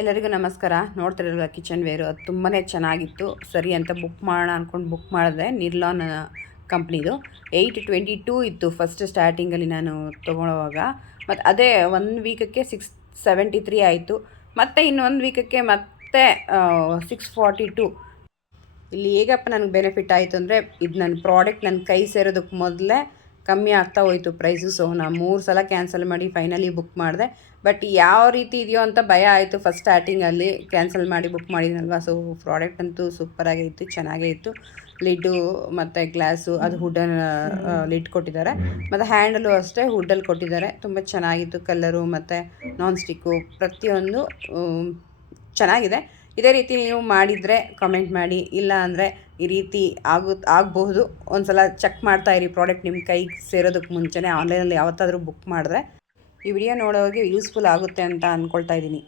ಎಲ್ಲರಿಗೂ ನಮಸ್ಕಾರ. ನೋಡ್ತಿರಲ್ವ kitchen wear, ಅದು ತುಂಬಾ ಚೆನ್ನಾಗಿತ್ತು. ಸರಿ ಅಂತ ಬುಕ್ ಮಾಡೋಣ ಅಂದ್ಕೊಂಡು ಬುಕ್ ಮಾಡಿದೆ. ನಿರ್ಲಾನ್ ಕಂಪ್ನಿದು 822 ಇತ್ತು ಫಸ್ಟ್ ಸ್ಟಾರ್ಟಿಂಗಲ್ಲಿ ನಾನು ತೊಗೊಳ್ಳೋವಾಗ. ಮತ್ತು ಅದೇ 1 ವೀಕಕ್ಕೆ 673 ಆಯಿತು. ಮತ್ತು ಇನ್ನೊಂದು ವೀಕಕ್ಕೆ ಮತ್ತೆ 642. ಇಲ್ಲಿ ಹೇಗಪ್ಪ ನನಗೆ ಬೆನಿಫಿಟ್ ಆಯಿತು ಅಂದರೆ, ಇದು ನನ್ನ ಪ್ರಾಡಕ್ಟ್ ನನ್ನ ಕೈ ಸೇರೋದಕ್ಕೆ ಮೊದಲೇ ಕಮ್ಮಿ ಆಗ್ತಾ ಹೋಯಿತು ಪ್ರೈಸು. ಸೊ ನಾನು 3 ಸಲ ಕ್ಯಾನ್ಸಲ್ ಮಾಡಿ ಫೈನಲಿ ಬುಕ್ ಮಾಡಿದೆ. ಬಟ್ ಯಾವ ರೀತಿ ಇದೆಯೋ ಅಂತ ಭಯ ಆಯಿತು ಫಸ್ಟ್ ಸ್ಟಾರ್ಟಿಂಗಲ್ಲಿ. ಕ್ಯಾನ್ಸಲ್ ಮಾಡಿ ಬುಕ್ ಮಾಡಿದ್ನಲ್ವ. ಸೊ ಪ್ರಾಡಕ್ಟ್ ಅಂತೂ ಸೂಪರಾಗೇ ಇತ್ತು, ಚೆನ್ನಾಗೇ ಇತ್ತು. ಲಿಡ್ಡು ಮತ್ತು ಗ್ಲಾಸು ಅದು ವುಡನ್ ಲಿಡ್ ಕೊಟ್ಟಿದ್ದಾರೆ. ಮತ್ತು ಹ್ಯಾಂಡಲು ಅಷ್ಟೇ ವುಡ್ಡಲ್ಲಿ ಕೊಟ್ಟಿದ್ದಾರೆ. ತುಂಬ ಚೆನ್ನಾಗಿತ್ತು. ಕಲ್ಲರು ಮತ್ತು ನಾನ್ ಸ್ಟಿಕ್ಕು ಪ್ರತಿಯೊಂದು ಚೆನ್ನಾಗಿದೆ. ಇದೇ ರೀತಿ ನೀವು ಮಾಡಿದರೆ ಕಮೆಂಟ್ ಮಾಡಿ. ಇಲ್ಲ ಅಂದರೆ ಈ ರೀತಿ ಆಗಬಹುದು. ಒಂದು ಸಲ ಚೆಕ್ ಮಾಡ್ತಾಯಿರಿ ಪ್ರಾಡಕ್ಟ್ ನಿಮ್ಮ ಕೈಗೆ ಸೇರೋದಕ್ಕೆ ಮುಂಚೆನೇ. ಆನ್ಲೈನಲ್ಲಿ ಯಾವತ್ತಾದರೂ ಬುಕ್ ಮಾಡಿದ್ರೆ ಈ ವಿಡಿಯೋ ನೋಡೋರಿಗೆ ಯೂಸ್ಫುಲ್ ಆಗುತ್ತೆ ಅಂತ ಅಂದ್ಕೊಳ್ತಾ ಇದ್ದೀನಿ.